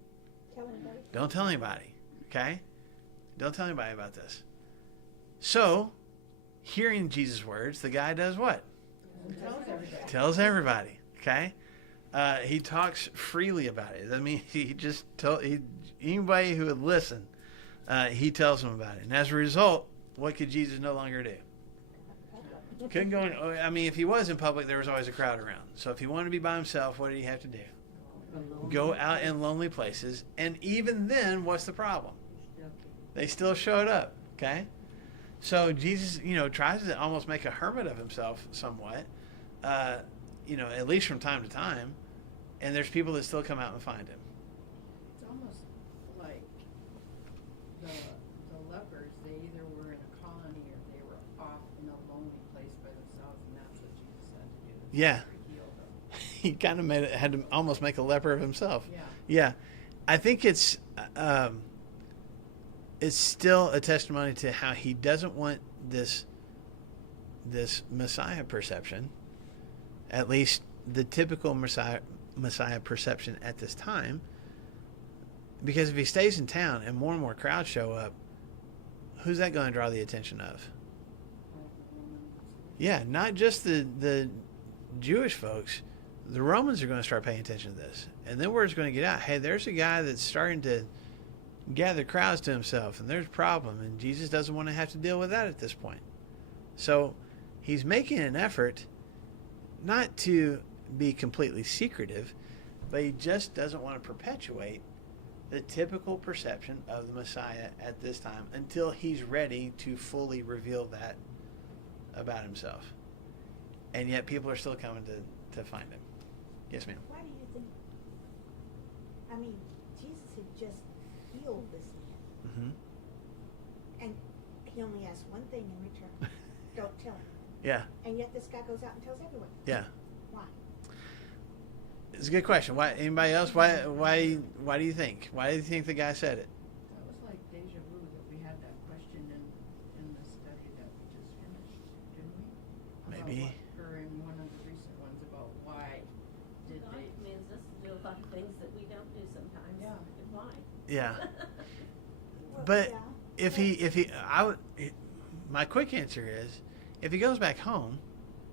Tell anybody. Don't tell anybody, okay? Don't tell anybody about this. So, hearing Jesus' words, the guy does what? Tells everybody, okay? He talks freely about it. I mean, he just anybody who would listen, he tells them about it. And as a result, what could Jesus no longer do? Couldn't go in. I mean, if he was in public, there was always a crowd around. So if he wanted to be by himself, what did he have to do? Go out in lonely places. And even then, what's the problem? They still showed up, okay? So Jesus, tries to almost make a hermit of himself somewhat, at least from time to time. And there's people that still come out and find him. It's almost like the lepers, they either were in a colony or they were off in a lonely place by themselves, and that's what Jesus had to do. Yeah. To heal them. He kind of had to almost make a leper of himself. Yeah. Yeah. I think it's still a testimony to how he doesn't want this Messiah perception, at least the typical Messiah perception at this time, because if he stays in town and more crowds show up, who's that going to draw the attention of? Yeah, not just the Jewish folks. The Romans are going to start paying attention to this. And then word's going to get out, hey, there's a guy that's starting to gather crowds to himself, and there's a problem, and Jesus doesn't want to have to deal with that at this point. So he's making an effort not to be completely secretive, but he just doesn't want to perpetuate the typical perception of the Messiah at this time until he's ready to fully reveal that about himself. And yet people are still coming to find him. Yes, ma'am. Why do you think? I mean, Jesus had just healed this man, and he only asked one thing in return: don't tell him. Yeah. And yet this guy goes out and tells everyone. Yeah. Why? It's a good question. Why? Anybody else? Why do you think? Why do you think the guy said it? That was like deja vu that we had that question in the study that we just finished, didn't we? Maybe. Or in one of the recent ones about why did God they? commands us to do a lot of things that we don't do sometimes. Yeah. And why? Yeah. Well, But yeah. my quick answer is, if he goes back home,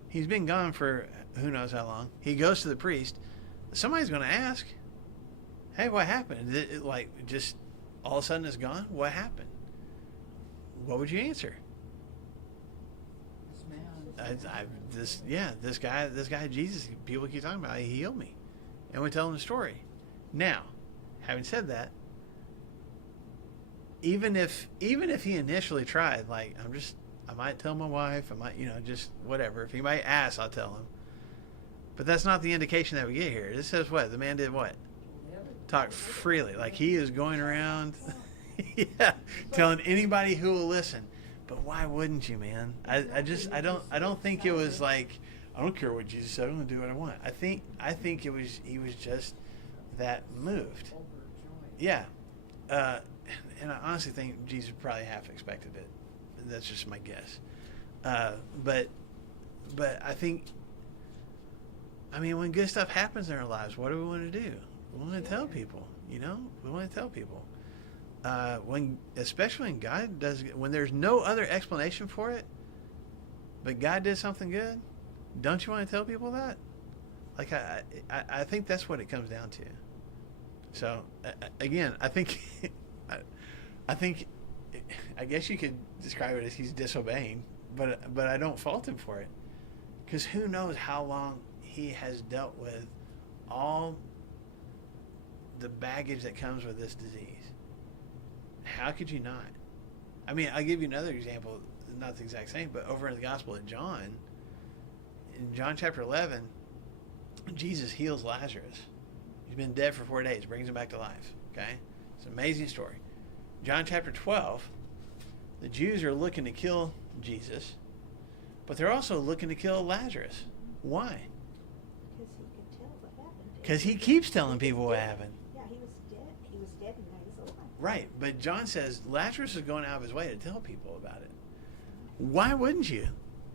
he's been gone for who knows how long. He goes to the priest. Somebody's going to ask, hey, what happened? Just all of a sudden it's gone? What happened? What would you answer? This man. This guy, Jesus, people keep talking about, he healed me. And we tell them the story. Now, having said that, even if he initially tried, I might tell my wife, I might, just whatever. If he might ask, I'll tell him. But that's not the indication that we get here. It says what? The man did what? Talk freely. Like he is going around telling anybody who will listen. But why wouldn't you, man? I don't think it was like, I don't care what Jesus said, I'm gonna do what I want. I think he was just that moved. Yeah. And I honestly think Jesus probably half expected it. That's just my guess. But I think, when good stuff happens in our lives, what do we want to do? We want to tell people, We want to tell people. Especially when God does, when there's no other explanation for it, but God did something good, don't you want to tell people that? Like I think that's what it comes down to. So again, I think I guess you could describe it as he's disobeying, but I don't fault him for it, because who knows how long he has dealt with all the baggage that comes with this disease. How could you not? I mean, I'll give you another example, not the exact same, but over in the Gospel of John, in John chapter 11, Jesus heals Lazarus. He's been dead for 4 days, brings him back to life. Okay? It's an amazing story. John chapter 12, the Jews are looking to kill Jesus, but they're also looking to kill Lazarus. Why? Because he could tell what happened. Because he keeps telling people what happened. Yeah, he was dead. He was dead and now he's alive. Right, but John says Lazarus is going out of his way to tell people about it. Why wouldn't you?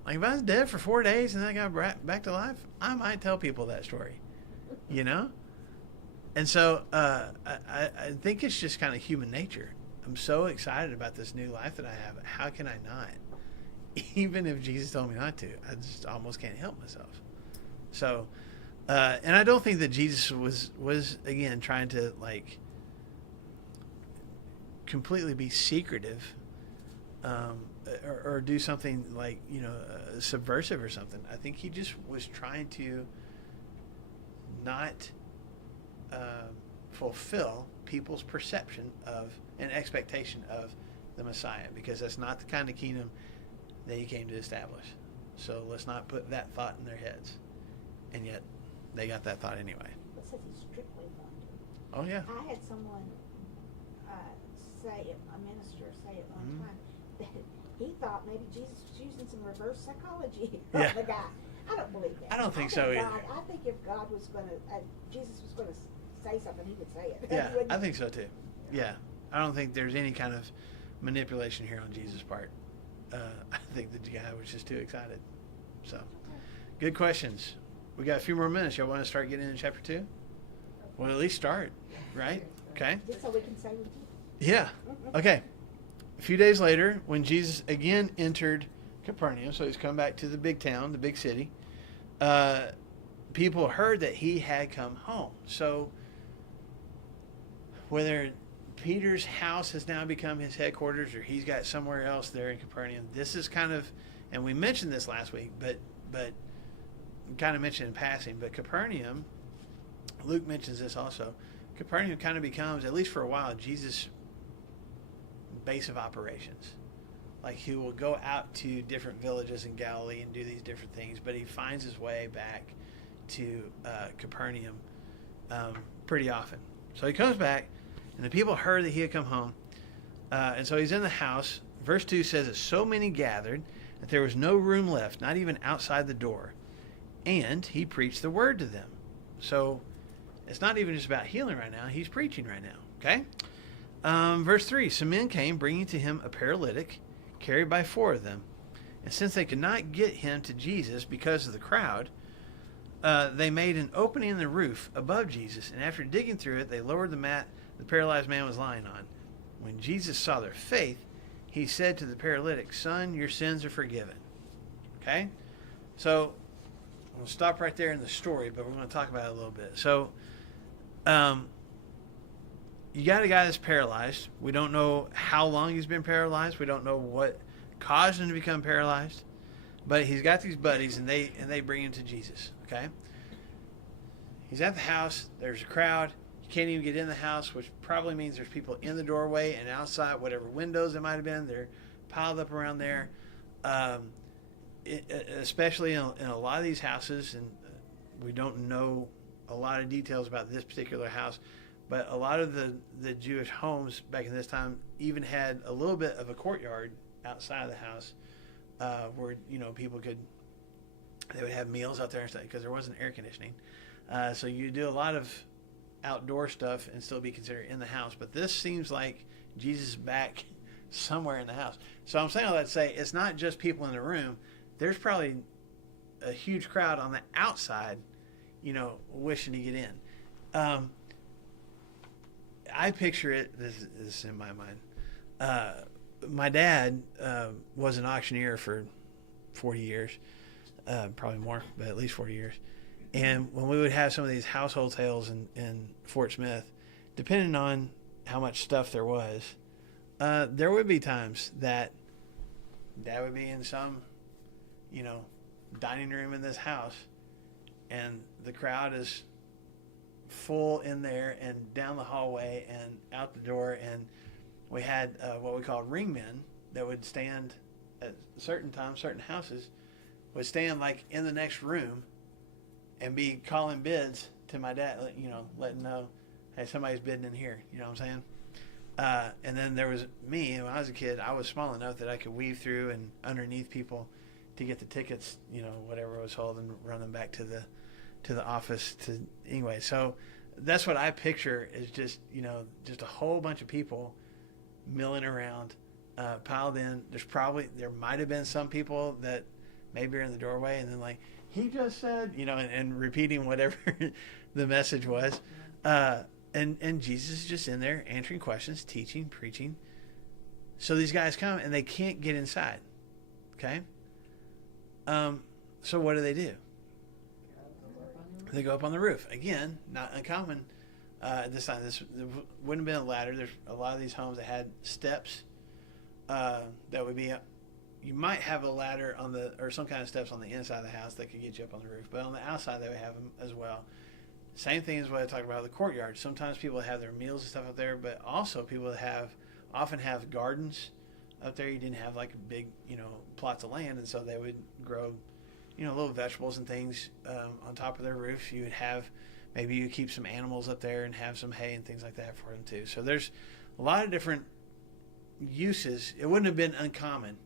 Like, if I was dead for 4 days and then I got back to life, I might tell people that story, you know? And so I think it's just kind of human nature. I'm so excited about this new life that I have. How can I not? Even if Jesus told me not to, I just almost can't help myself. So, and I don't think that Jesus was again trying to like completely be secretive, or do something like, you know, subversive or something. I think he just was trying to not fulfill people's perception of an expectation of the Messiah, because that's not the kind of kingdom that he came to establish. So let's not put that thought in their heads. And yet they got that thought anyway. It says he strictly wanted to. Oh yeah. I had someone a minister say at one time that he thought maybe Jesus was using some reverse psychology on the guy. I don't believe that. I don't think so either. I think if God was going to, Jesus was going to say something, he would say it. Yeah, I think so too. Yeah. I don't think there's any kind of manipulation here on Jesus' part. I think the guy was just too excited. So, good questions. We got a few more minutes. Y'all want to start getting into chapter 2? Well, at least start, right? Okay. Just so we can say we did. Yeah. Okay. A few days later, when Jesus again entered Capernaum, so he's come back to the big town, the big city, people heard that he had come home. So whether Peter's house has now become his headquarters or he's got somewhere else there in Capernaum, this is kind of, and we mentioned this last week, but kind of mentioned in passing, but Capernaum, Luke mentions this also, Capernaum kind of becomes, at least for a while, Jesus' base of operations. Like, he will go out to different villages in Galilee and do these different things, but he finds his way back to Capernaum pretty often. So he comes back, and the people heard that he had come home, and so he's in the house. Verse 2 says that so many gathered that there was no room left, not even outside the door, and he preached the word to them. So it's not even just about healing right now. He's preaching right now, okay? Verse 3, some men came, bringing to him a paralytic, carried by 4 of them. And since they could not get him to Jesus because of the crowd, they made an opening in the roof above Jesus, and after digging through it, they lowered the mat the paralyzed man was lying on. When Jesus saw their faith, he said to the paralytic, "Son, your sins are forgiven." Okay? So, we'll stop right there in the story, but we're going to talk about it a little bit. So, you got a guy that's paralyzed. We don't know how long he's been paralyzed. We don't know what caused him to become paralyzed. But he's got these buddies, and they bring him to Jesus. Okay? He's at the house. There's a crowd. You can't even get in the house, which probably means there's people in the doorway and outside, whatever windows there might have been. They're piled up around there. Especially in a lot of these houses, and we don't know a lot of details about this particular house, but a lot of the Jewish homes back in this time even had a little bit of a courtyard outside of the house, where, you know, people they would have meals out there and stuff because there wasn't air conditioning. So you do a lot of outdoor stuff and still be considered in the house. But this seems like Jesus is back somewhere in the house. So I'm saying all that to say it's not just people in the room. There's probably a huge crowd on the outside, you know, wishing to get in. I picture it, this is in my mind. My dad was an auctioneer for 40 years, probably more, but at least 40 years. And when we would have some of these household tales in Fort Smith, depending on how much stuff there was, there would be times that Dad would be in some, dining room in this house, and the crowd is full in there and down the hallway and out the door, and we had what we called ringmen that would stand at certain times, certain houses would stand like in the next room and be calling bids to my dad, letting know, hey, somebody's bidding in here. You know what I'm saying? And then there was me. When I was a kid, I was small enough that I could weave through and underneath people to get the tickets, whatever was sold, and run them back to the office. Anyway, so that's what I picture is just a whole bunch of people milling around, piled in. There might have been some people that maybe are in the doorway, and then like, he just said, and repeating whatever the message was. And Jesus is just in there answering questions, teaching, preaching. So these guys come and they can't get inside. Okay? So what do? They go up on the roof. Again, not uncommon. This time, this wouldn't have been a ladder. There's a lot of these homes that had steps that would be up. You might have a ladder or some kind of steps on the inside of the house that could get you up on the roof. But on the outside, they would have them as well. Same thing as what I talked about the courtyard. Sometimes people have their meals and stuff up there, but also people often have gardens up there. You didn't have like big, plots of land, and so they would grow, little vegetables and things on top of their roof. You would have, maybe you keep some animals up there and have some hay and things like that for them too. So there's a lot of different uses. It wouldn't have been uncommon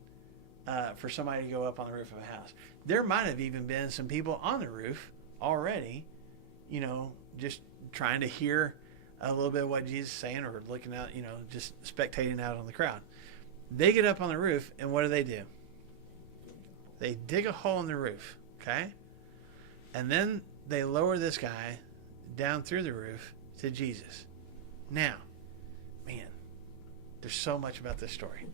for somebody to go up on the roof of a house. There might have even been some people on the roof already, just trying to hear a little bit of what Jesus is saying, or looking out, just spectating out on the crowd. They get up on the roof, and what do? They dig a hole in the roof, okay? And then they lower this guy down through the roof to Jesus. Now, man, there's so much about this story.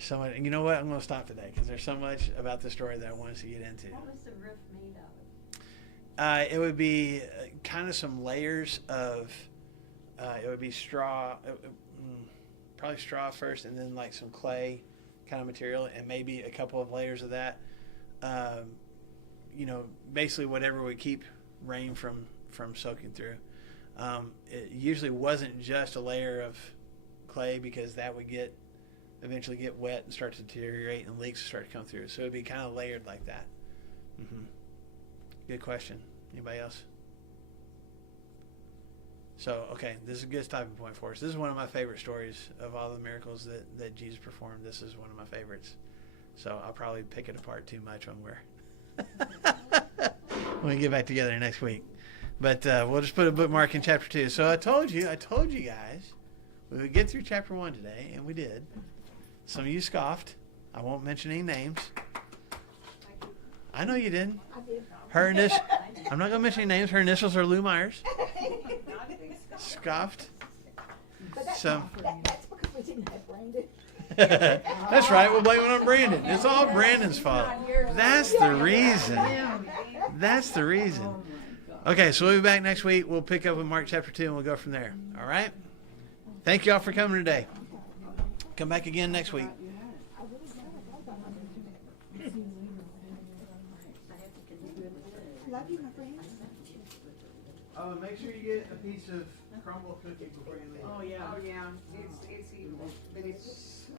So much, and you know what? I'm going to stop today because there's so much about this story that I want us to get into. What was the roof made of? It would be kind of some layers of, it would be straw, probably straw first, and then like some clay kind of material, and maybe a couple of layers of that. Basically whatever would keep rain from soaking through. It usually wasn't just a layer of clay, because that would eventually get wet and start to deteriorate, and leaks would start to come through. So it would be kind of layered like that. Mm-hmm. Good question. Anybody else? So, okay, this is a good stopping point for us. This is one of my favorite stories of all the miracles that Jesus performed. This is one of my favorites. So I'll probably pick it apart too much when we get back together next week. But we'll just put a bookmark in chapter 2. So I told you guys we would get through chapter 1 today, and we did. Some of you scoffed. I won't mention any names. I know you didn't. I did. Her initials. I'm not going to mention any names. Her initials are Lou Myers. Scoffed. But that's because we didn't have Brandon. That's right. We'll blame it on Brandon. It's all Brandon's fault. That's the reason. That's the reason. Okay, so we'll be back next week. We'll pick up with Mark chapter 2, and we'll go from there. All right? Thank you all for coming today. Come back again next week. Love you, my friend. Oh, and make sure you get a piece of crumble cookie before you leave. Oh, yeah. Oh, yeah, it's evil, but it's